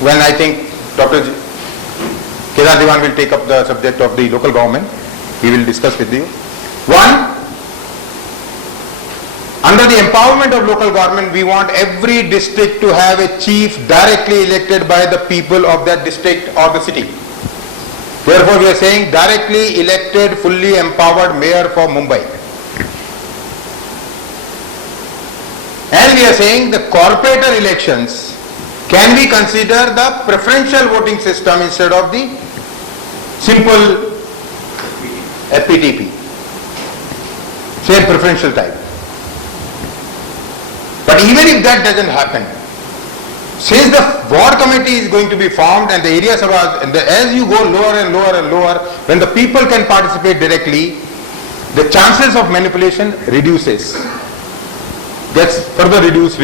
when I think Dr. Kedar Diwan will take up the subject of the local government. He will discuss with you. One, under the empowerment of local government, we want every district to have a chief directly elected by the people of that district or the city. Therefore, we are saying directly elected, fully empowered mayor for Mumbai. And we are saying the corporator elections can we consider the preferential voting system instead of the simple FPTP, same preferential type. But even if that doesn't happen, since the ward committee is going to be formed and the area sabhas, and as you go lower and lower and lower, when the people can participate directly, the chances of manipulation reduces, gets further reduced.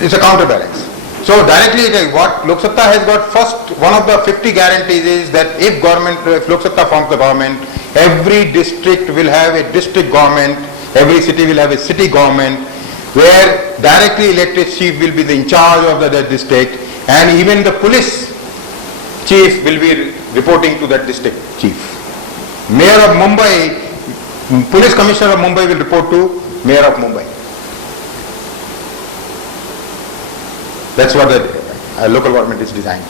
It's a counterbalance. So directly, what Lok Satta has got, first one of the 50 guarantees is that if Lok Satta forms the government, every district will have a district government, every city will have a city government, where directly elected chief will be in charge of that district, and even the police chief will be reporting to that district chief. Mayor of Mumbai, police commissioner of Mumbai will report to mayor of Mumbai. That's what the local government is designed.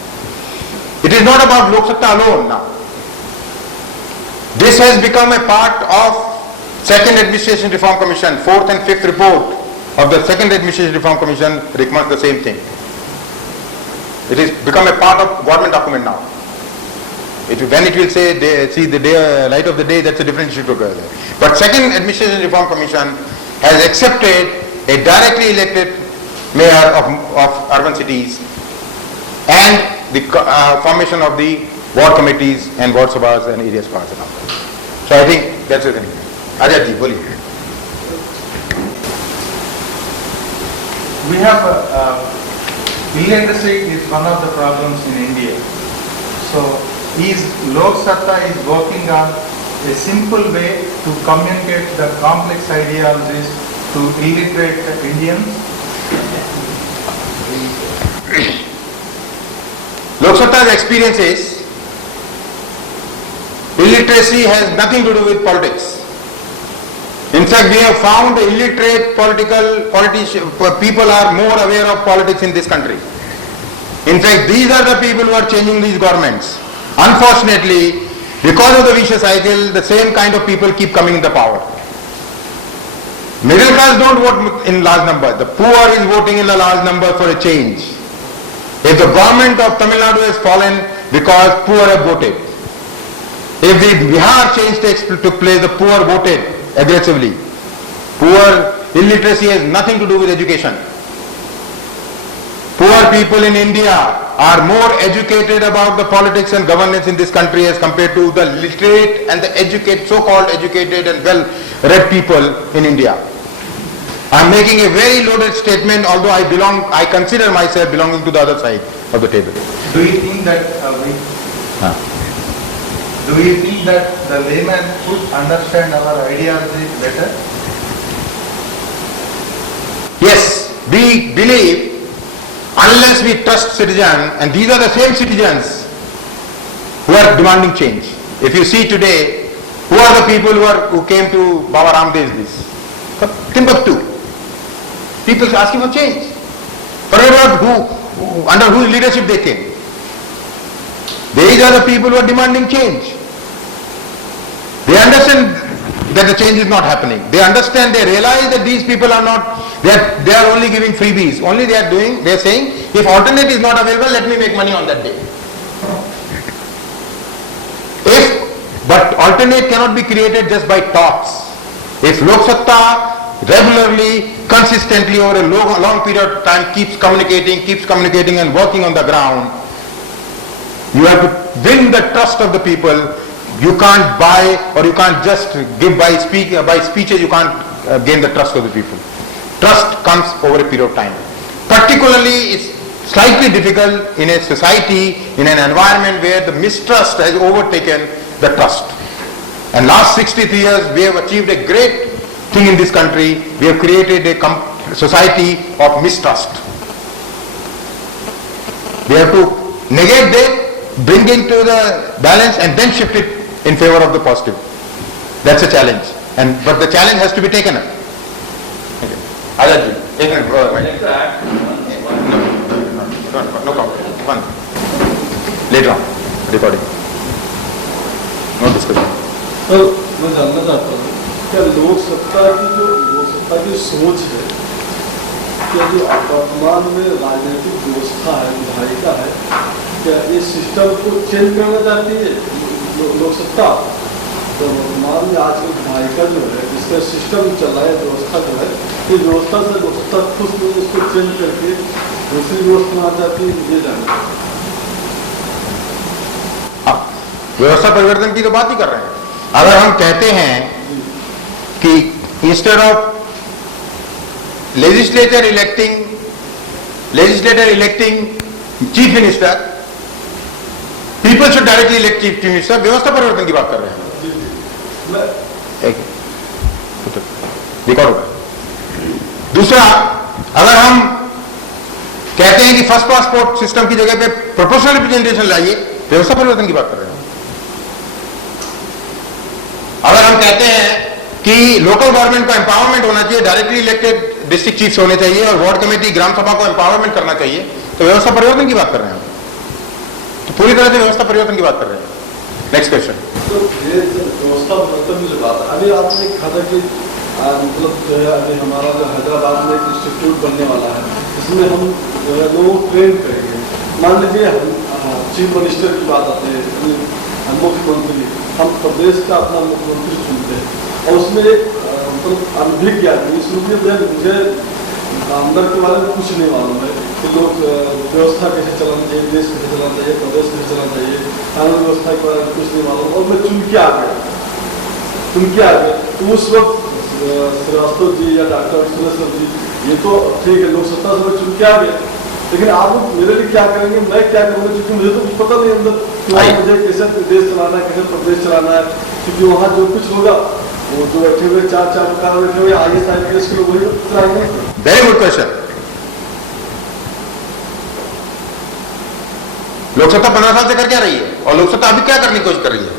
It is not about Lok Satta alone now. This has become a part of Second Administration Reform Commission, 4th and 5th report of the Second Administration Reform Commission recommends the same thing. It has become a part of government document now. When it will say, see the light of the day, that's a different issue together. But Second Administration Reform Commission has accepted a directly elected mayor of urban cities and the formation of the ward committees and ward sabhas and area sabhas and all that. So I think that's the thing. Ajay ji, boliye. We have illiteracy is one of the problems in India. So Lok Satta is working on a simple way to communicate the complex ideologies to illiterate Indians. Lok Satta's experience is illiteracy has nothing to do with politics. In fact, we have found illiterate people are more aware of politics in this country. In fact, these are the people who are changing these governments. Unfortunately, because of the vicious cycle, the same kind of people keep coming in the power. Middle class don't vote in large number. The poor is voting in a large number for a change. If the government of Tamil Nadu has fallen because poor have voted. If the Bihar change took place, the poor voted aggressively. Poor illiteracy has nothing to do with education. Poor people in India are more educated about the politics and governance in this country as compared to the literate and the so-called educated and well-read people in India. I am making a very loaded statement, although I consider myself belonging to the other side of the table. Do you think that Do you think that the layman could understand our ideology better? Yes, we believe unless we trust citizens, and these are the same citizens who are demanding change. If you see today, who are the people who came to Baba Ramdev's Timbuktu? People asking for change. Forget about under whose leadership they came. These are the people who are demanding change. They understand that the change is not happening. They understand, they realize that these people are not, they are only giving freebies. Only they are saying, if alternate is not available, let me make money on that day. But alternate cannot be created just by talks. If Lok Satta regularly, consistently over a long period of time keeps communicating and working on the ground, you have to win the trust of the people. You can't buy, or you can't just give by speeches, you can't gain the trust of the people. Trust comes over a period of time. Particularly, it's slightly difficult in a society, in an environment where the mistrust has overtaken the trust. And last 63 years, we have achieved a great thing in this country. We have created a society of mistrust. They have to negate that, bring it to the balance and then shift it in favor of the positive. That's a challenge. But the challenge has to be taken up. Okay. Azad ji, एक minute, no comment. One. Later on, recording. No discussion. तो मैं जानना चाहता हूँ क्या लोकसत्ता की सोच है, क्या जो वर्तमान में राजनीतिक व्यवस्था है, विधायिका है, क्या ये सिस्टम को चेंज करना चाहती है लोकसत्ता? तो वर्तमान में आज की विधायिका जो है, जिसका सिस्टम चल रहा है, व्यवस्था जो है, ये व्यवस्था से लोकसत्ता खुद में इसको चेंज करके दूसरी व्यवस्था बनाना चाहती है, ये जानना। व्यवस्था परिवर्तन की तो बात ही कर रहे हैं। अगर हम कहते हैं कि instead of legislator electing chief minister, people should directly elect chief minister, व्यवस्था परिवर्तन की बात कर रहे हैं। रिकॉर्ड होगा। दूसरा, अगर हम कहते हैं कि फर्स्ट पासपोर्ट सिस्टम की जगह पे प्रोपोर्शनल रिप्रेजेंटेशन लाइए, व्यवस्था परिवर्तन की बात कर रहे हैं। अगर हम कहते हैं कि लोकल गवर्नमेंट का एम्पावरमेंट होना चाहिए, डायरेक्टली इलेक्टेड डिस्ट्रिक्ट चीफ्स होने चाहिए और वार्ड कमेटी ग्राम सभा को एम्पावरमेंट करना चाहिए, तो व्यवस्था परिवर्तन की बात कर रहे हैं। तो पूरी तरह से व्यवस्था परिवर्तन की बात कर रहे हैं। Next question. तो ये व्यवस्था परिवर्तन की जो बात है, अभी आपने कहा था कि मतलब जो है अभी हमारा जो हैदराबाद में एक इंस्टीट्यूट बनने वाला है, इसमें हम जो है लोगों को ट्रेन करेंगे। मान लीजिए चीफ मिनिस्टर की बात आती है, मुख्यमंत्री, हम प्रदेश का अपना मुख्यमंत्री चुनते हैं और उसमें मतलब अनभिज्ञ आदमी, इसलिए मुझे अंदर के बारे में कुछ नहीं मालूम है कि लोग व्यवस्था कैसे चलाना चाहिए, देश कैसे चलाना चाहिए, प्रदेश कैसे चलाना चाहिए, कानून व्यवस्था के बारे में कुछ नहीं मालूम, और मैं चुन के आ गया। तो उस वक्त श्रीवास्तव जी या डॉक्टर सुरेश्वर जी, ये तो ठीक है, लोकसत्ता से मैं चुन के आ गया, लेकिन आप मेरे लिए क्या करेंगे, मैं क्या करूँगा, क्योंकि मुझे तो कुछ पता नहीं अंदर मुझे कैसे देश चलाना है, कैसे प्रदेश चलाना है, क्योंकि वहाँ जो कुछ होगा वो जो बैठे हुए चार मकान बैठे हुए आगे साइड के लोग वही चलाएंगे। Very good question. लोकसत्ता 15 साल से कर क्या रही है और लोकसत्ता अभी क्या करने की कोशिश कर रही है?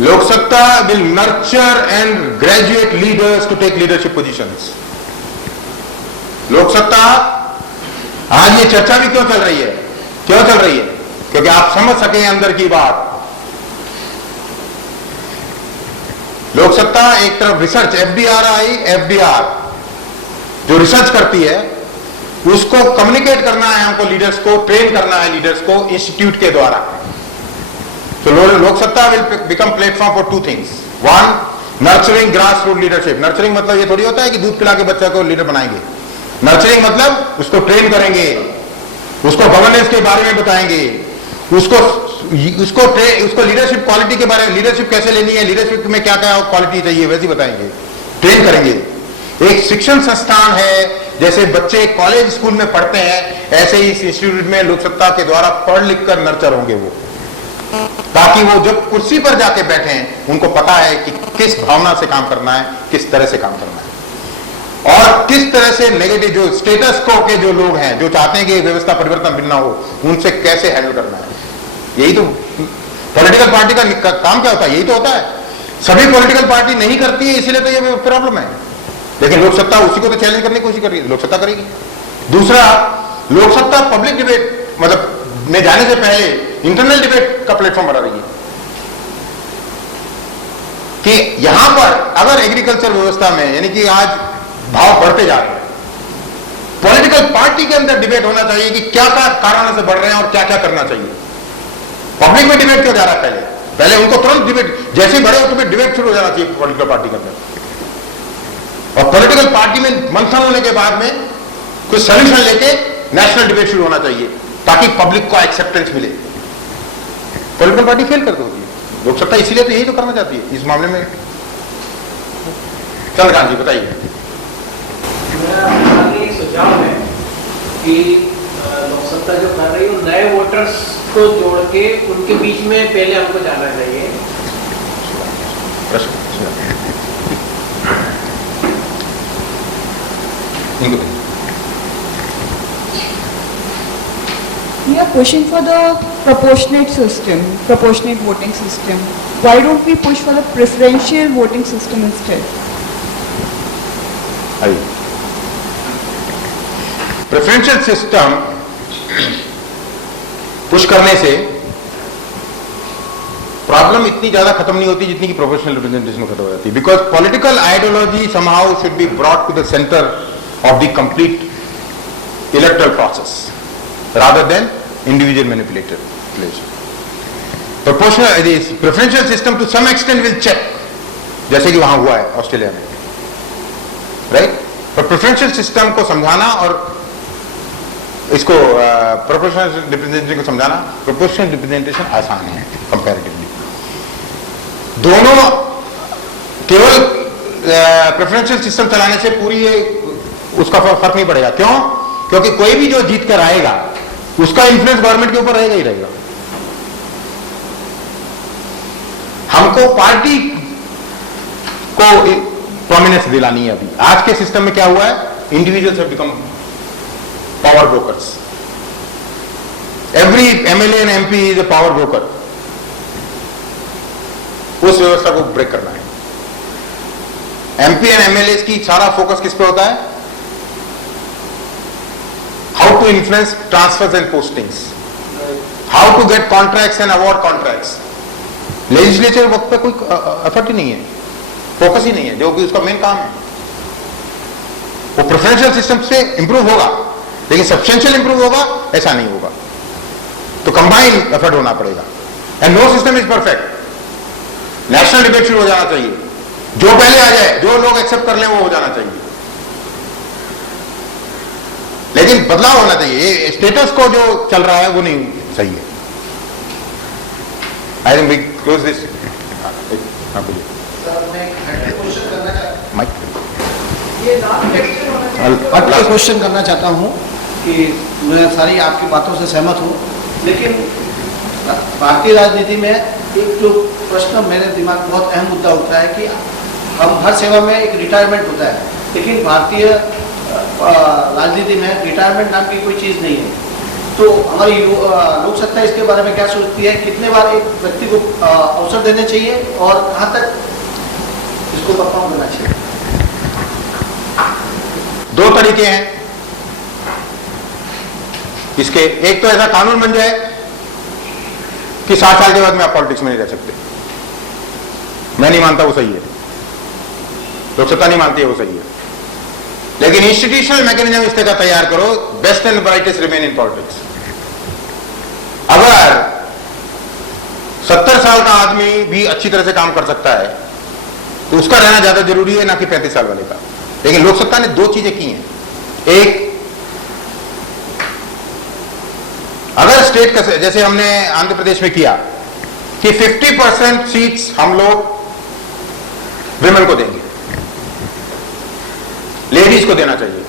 Loksatta will nurture and graduate leaders to take leadership positions. Loksatta आज ये चर्चा भी क्यों चल रही है? क्योंकि आप समझ सकें अंदर की बात। लोकसत्ता एक तरफ रिसर्च एफडीआर जो रिसर्च करती है, उसको कम्युनिकेट करना है, हमको लीडर्स को ट्रेन करना है, लीडर्स को इंस्टीट्यूट के द्वारा। तो Loksatta will become platform for two things. One, nurturing grass root leadership. Nurturing मतलब ये थोड़ी होता है कि दूध पिला के बच्चा को लीडर बनाएंगे। नर्चरिंग मतलब उसको ट्रेन करेंगे, उसको गवर्नेंस के बारे में बताएंगे, उसको लीडरशिप क्वालिटी के बारे में, लीडरशिप कैसे लेनी है, लीडरशिप में क्या क्या क्वालिटी चाहिए, वैसे बताएंगे, ट्रेन करेंगे। एक शिक्षण संस्थान है, जैसे बच्चे कॉलेज स्कूल में पढ़ते हैं, ऐसे ही इस इंस्टीट्यूट में लोकसत्ता के द्वारा पढ़ लिख कर नर्चर होंगे वो, ताकि वो जब कुर्सी पर जाके बैठे हैं उनको पता है कि किस भावना से काम करना है, किस तरह से काम करना है, और किस तरह से नेगेटिव जो स्टेटस को के जो लोग हैं, जो चाहते हैं कि व्यवस्था परिवर्तन भिन्न हो, उनसे कैसे हैंडल करना है। यही तो पॉलिटिकल पार्टी का काम क्या होता है, यही तो होता है। सभी पॉलिटिकल पार्टी नहीं करती है, इसीलिए तो ये प्रॉब्लम है। लेकिन लोकसत्ता उसी को तो चैलेंज करने की कोशिश कर रही है, लोकसत्ता करेगी। दूसरा, लोकसत्ता पब्लिक डिबेट मतलब में जाने से पहले इंटरनल डिबेट का प्लेटफॉर्म बना रही है कि यहां पर अगर एग्रीकल्चर व्यवस्था में, यानी कि आज भाव बढ़ते जा रहे हैं, पॉलिटिकल पार्टी के अंदर डिबेट होना चाहिए कि क्या क्या कारण से बढ़ रहे हैं और क्या क्या करना चाहिए। पब्लिक में डिबेट क्यों जा रहा है? पहले उनको तुरंत डिबेट, जैसे ही बढ़े तुम्हें डिबेट शुरू हो जाना चाहिए पॉलिटिकल पार्टी के अंदर, और पॉलिटिकल पार्टी में मंथन होने के बाद में कुछ सॉल्यूशन लेके नेशनल डिबेट शुरू होना चाहिए, ताकि पब्लिक को एक्सेप्टेंस मिले। पॉलिटिकल पार्टी फेल कर होती है लोकसत्ता, इसीलिए तो यही तो करना चाहती है इस मामले में। चंद्रकांत जी बताइए। मेरा सुझाव है कि लोकसत्ता जो कर रही है, नए वोटर्स को जोड़ के उनके बीच में पहले हमको जाना चाहिए। We are pushing for the proportionate system, proportionate voting system. Why don't we push for the preferential voting system instead? Preferential system push करने से प्रॉब्लम इतनी ज्यादा खत्म नहीं होती जितनी कि प्रोपोर्शनल रिप्रेजेंटेशन खत्म हो जाती है, because political ideology somehow should be brought to the centre of the complete electoral process rather than individual manipulation. Proportional preferential system to some extent will check, जैसे कि वहां हुआ है ऑस्ट्रेलिया में, राइट. पर प्रेफरेंशियल सिस्टम को समझाना और इसको प्रोपोर्शनल रिप्रेजेंटेशन को समझाना, प्रोपोर्शनल रिप्रेजेंटेशन आसान है कंपैरेटिवली. दोनों केवल प्रेफरेंशियल सिस्टम चलाने से पूरी उसका फर्क नहीं पड़ेगा. क्यों? क्योंकि कोई भी जो जीत कर आएगा उसका इंफ्लुएंस गवर्नमेंट के ऊपर रहेगा ही रहेगा. हमको पार्टी को प्रोमिनेंस दिलानी है. अभी आज के सिस्टम में क्या हुआ है, individuals have become power brokers. Every MLA and MP is a power broker. उस व्यवस्था को ब्रेक करना है. एमपी एंड एमएलए की सारा फोकस किस पे होता है, how to influence transfers and postings, how to get contracts and award contracts. Legislature वक्त पे कोई एफर्ट ही नहीं है, फोकस ही नहीं है, जो कि उसका मेन काम है. वो प्रेफरेंशियल सिस्टम से इंप्रूव होगा, लेकिन सब्सटेंशियल इंप्रूव होगा ऐसा नहीं होगा. तो कंबाइंड एफर्ट होना पड़ेगा. And no system is perfect. National debate शुरू हो जाना चाहिए. जो पहले आ जाए, जो लोग एक्सेप्ट कर ले वो हो जाना चाहिए, लेकिन बदलाव होना चाहिए. स्टेटस को जो चल रहा है वो नहीं सही है. I think we close this. आपके क्वेश्चन करना चाहता हूँ कि मैं सारी आपकी बातों से सहमत हूँ, लेकिन भारतीय राजनीति में एक जो प्रश्न मेरे दिमाग में बहुत अहम मुद्दा उठता है कि हम हर सेवा में एक रिटायरमेंट होता है, लेकिन भारतीय राजनीति में रिटायरमेंट नाम की कोई चीज़ नहीं है. तो हमारी लोक सत्ता इसके बारे में क्या सोचती है, कितने बार एक व्यक्ति को अवसर देने चाहिए और कहाँ तक इसको परफॉर्म करना चाहिए? दो तरीके हैं इसके. एक तो ऐसा कानून बन जाए कि 60 साल के बाद में आप पॉलिटिक्स में नहीं रह सकते. मैं नहीं मानता वो सही है, लोकसत्ता नहीं मानती है वो सही है. लेकिन इंस्टीट्यूशनल मैकेनिज्म इस तरह का तैयार करो, best and brightest remain in politics. अगर 70 साल का आदमी भी अच्छी तरह से काम कर सकता है तो उसका रहना ज्यादा जरूरी है ना कि 35 साल वाले का. लेकिन लोकसत्ता ने दो चीजें की हैं. एक, अगर स्टेट का, जैसे हमने आंध्र प्रदेश में किया कि 50% सीट्स हम लोग विमेन को देंगे, लेडीज को देना चाहिए.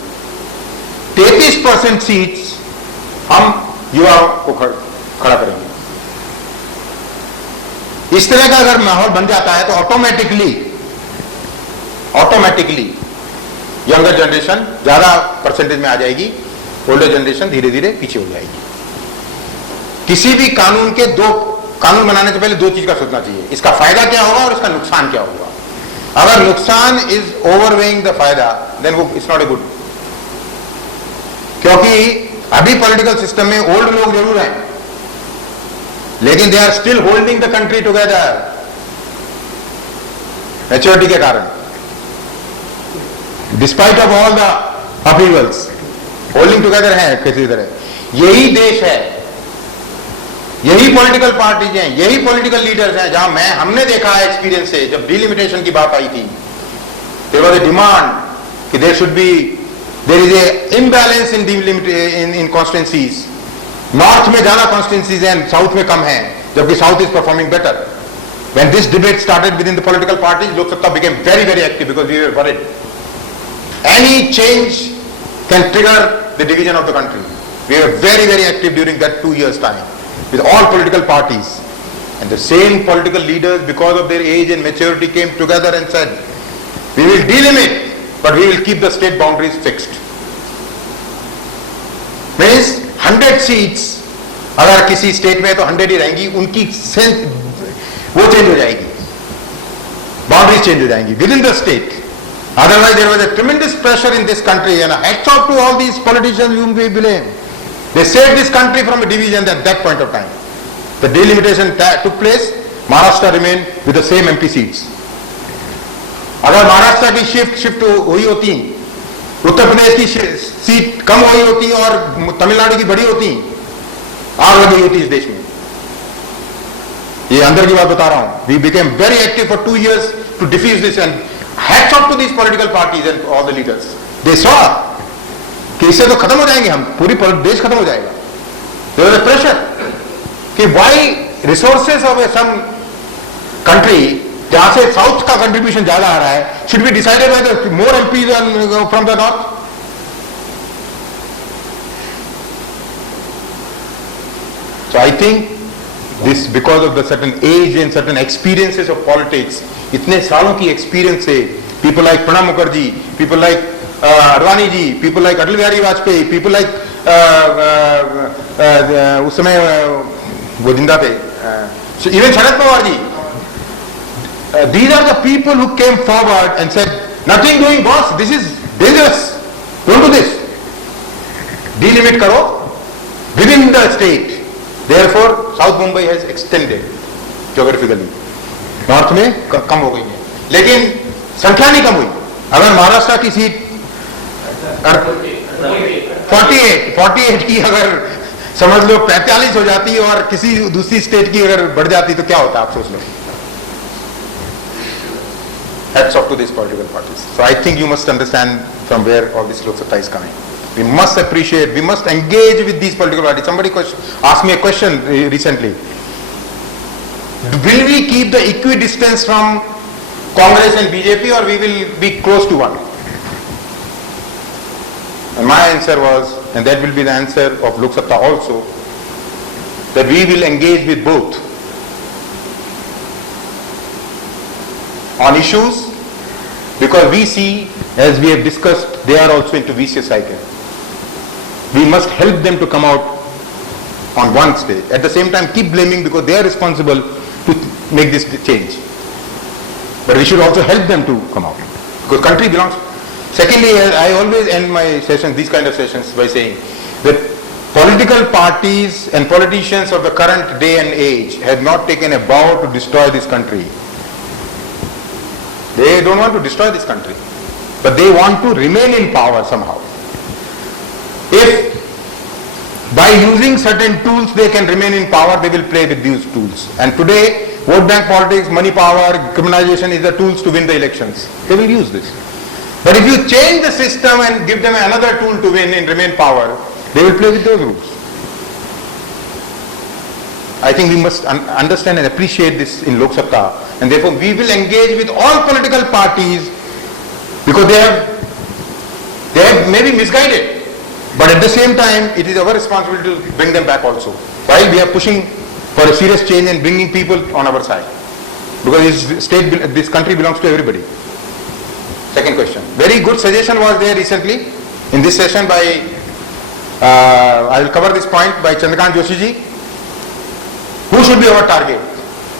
33% सीट्स हम युवाओं को खड़ा करेंगे. इस तरह का अगर माहौल बन जाता है तो ऑटोमेटिकली यंगर जनरेशन ज्यादा परसेंटेज में आ जाएगी, ओल्डर जनरेशन धीरे धीरे पीछे हो जाएगी. किसी भी कानून बनाने से पहले दो चीज का सोचना चाहिए, इसका फायदा क्या होगा और इसका नुकसान क्या होगा. अगर नुकसान इज ओवरवेइंग द फायदा देन वो इट्स नॉट ए गुड. क्योंकि अभी पॉलिटिकल सिस्टम में ओल्ड लोग जरूर हैं, लेकिन they are still holding the country together maturity के कारण. Despite of all the upheavals holding together है किसी तरह. यही देश है, यही पॉलिटिकल पार्टीज हैं, यही पॉलिटिकल लीडर्स हैं जहां हमने देखा है एक्सपीरियंस से, जब डिलिमिटेशन की बात आई थी देयर वाज अ डिमांड कि there is a imbalance in constituencies. North में ज्यादा कॉन्स्टिट्यूंसीज हैं, साउथ में कम है, जबकि south is performing better. When this debate started within the political parties, Lok Satta became very very active because we were worried any change can trigger the division of the country. We were very very active during that 2 years time with all political parties, and the same political leaders, because of their age and maturity, came together and said, we will delimit but we will keep the state boundaries fixed. Means 100 seats अगर किसी state में तो 100 ही रहेंगी, उनकी sense वो change हो जाएगी, boundaries change हो जाएंगी with in the state. Otherwise there was a tremendous pressure in this country, and hats off to all these politicians whom we blame. They saved this country from a division at that point of time. The delimitation took place, Maharashtra remained with the same MP seats. अगर महाराष्ट्र की shift हुई होती, उत्तर प्रदेश की seat कम हुई होती और तमिलनाडु की बड़ी होती, आग लगी होती इस देश में. ये अंदर की बात बता रहा हूं. We became very active for 2 years to defuse this, and hats off to these political parties and all the leaders. They saw कि इससे तो खत्म हो जाएंगे हम, पूरी देश खत्म हो जाएगा. There was a pressure कि why resources of some country जहां से साउथ का कंट्रीब्यूशन ज्यादा आ रहा है should be decided by the more MPs from the north. So I think this, because of the certain age and certain experiences of politics, इतने सालों की experience से people like Pranab Mukherjee, people like Advani ji, people like Atal Bihari Vajpayee, people like उस समय वो जिंदा थे, even Sharad Pawar ji. These are the people who came forward and said, nothing doing boss, this is dangerous, don't do this. Delimit karo within the state. Therefore, South Mumbai has extended geographically. North में कम हो गई है, लेकिन संख्या नहीं कम हुई. अगर महाराष्ट्र की सीट 48 की अगर समझ लो 45 हो जाती और किसी दूसरी स्टेट की अगर बढ़ जाती तो क्या होता, आप सोच लो. Hats off to these political parties. So I think you must understand from where all this Lok Satta is coming. We must appreciate, we must engage with these political parties. Somebody asked me a question recently. Will we keep the equidistance from Congress and BJP, or we will be close to one? And my answer was, and that will be the answer of Lok Satta also, that we will engage with both on issues, because we see, as we have discussed, they are also into vicious cycle. We must help them to come out on one stage. At the same time, keep blaming because they are responsible to make this change. But we should also help them to come out, because country belongs. Secondly, I always end my sessions, these kind of sessions, by saying that political parties and politicians of the current day and age have not taken a vow to destroy this country. They don't want to destroy this country, but they want to remain in power somehow. If by using certain tools they can remain in power, they will play with these tools. And today, vote bank politics, money power, criminalization is the tools to win the elections. They will use this. But if you change the system and give them another tool to win and remain power, they will play with those rules. I think we must understand and appreciate this in Lok Satta, and therefore we will engage with all political parties, because they have maybe misguided, but at the same time it is our responsibility to bring them back also, while we are pushing for a serious change and bringing people on our side, because this country belongs to everybody. Second question. Very good suggestion was there recently in this session by, I will cover this point, by Chandrakant Joshi ji. Who should be our target?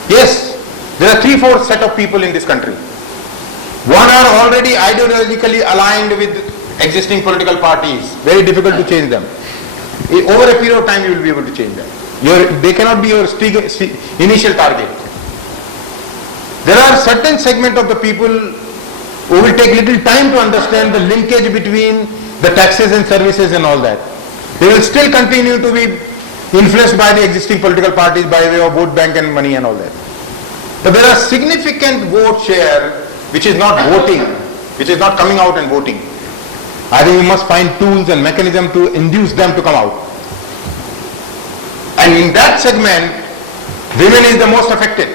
Yes, there are 3-4 set of people in this country. One are already ideologically aligned with existing political parties. Very difficult to change them. Over a period of time you will be able to change them. They cannot be your initial target. There are certain segment of the people who will take little time to understand the linkage between the taxes and services and all that. They will still continue to be influenced by the existing political parties by way of vote bank and money and all that. But there are significant vote share which is not voting, which is not coming out and voting. I think we must find tools and mechanism to induce them to come out. And in that segment, women is the most affected.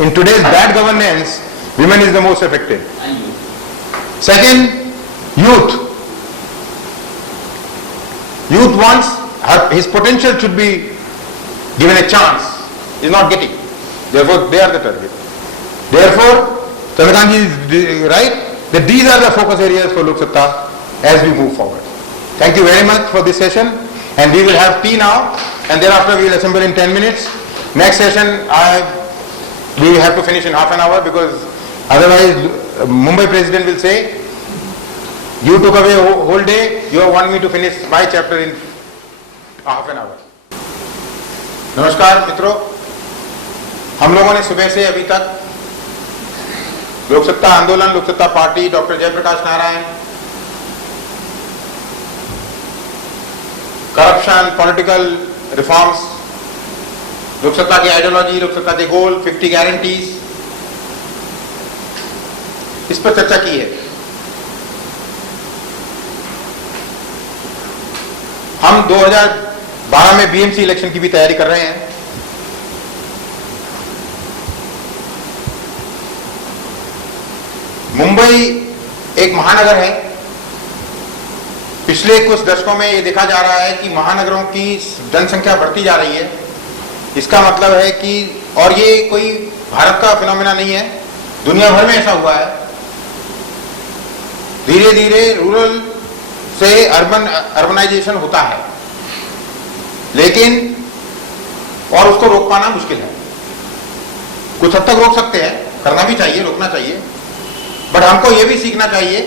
In today's bad governance, women is the most affected. Second, youth. Youth wants, his potential should be given a chance. He is not getting. Therefore, they are the target. Therefore, Chandrakant ji is right that these are the focus areas for Lok Satta as we move forward. Thank you very much for this session, and we will have tea now. and thereafter we will assemble in 10 minutes. Next session, we have to finish in half an hour because otherwise Mumbai president will say, you took away whole day, you want me to finish my chapter in half an hour. नमस्कार मित्रों, हम लोगों ने सुबह से अभी तक लोकसत्ता आंदोलन, Loksatta party, doctor Jayaprakash Narayan, corruption, political reforms, Loksatta की आइडियोलॉजी, लोकसत्ता के गोल, 50 गारंटीज, इस पर चर्चा की है। हम 2012 में बीएमसी इलेक्शन की भी तैयारी कर रहे हैं। मुंबई एक महानगर है। पिछले कुछ दशकों में ये देखा जा रहा है कि महानगरों की जनसंख्या बढ़ती जा रही है। इसका मतलब है कि, और ये कोई भारत का फिनोमेना नहीं है, दुनिया भर में ऐसा हुआ है, धीरे धीरे रूरल से अर्बनाइजेशन होता है, लेकिन और उसको रोक पाना मुश्किल है। कुछ हद तक रोक सकते हैं, करना भी चाहिए, रोकना चाहिए, बट हमको ये भी सीखना चाहिए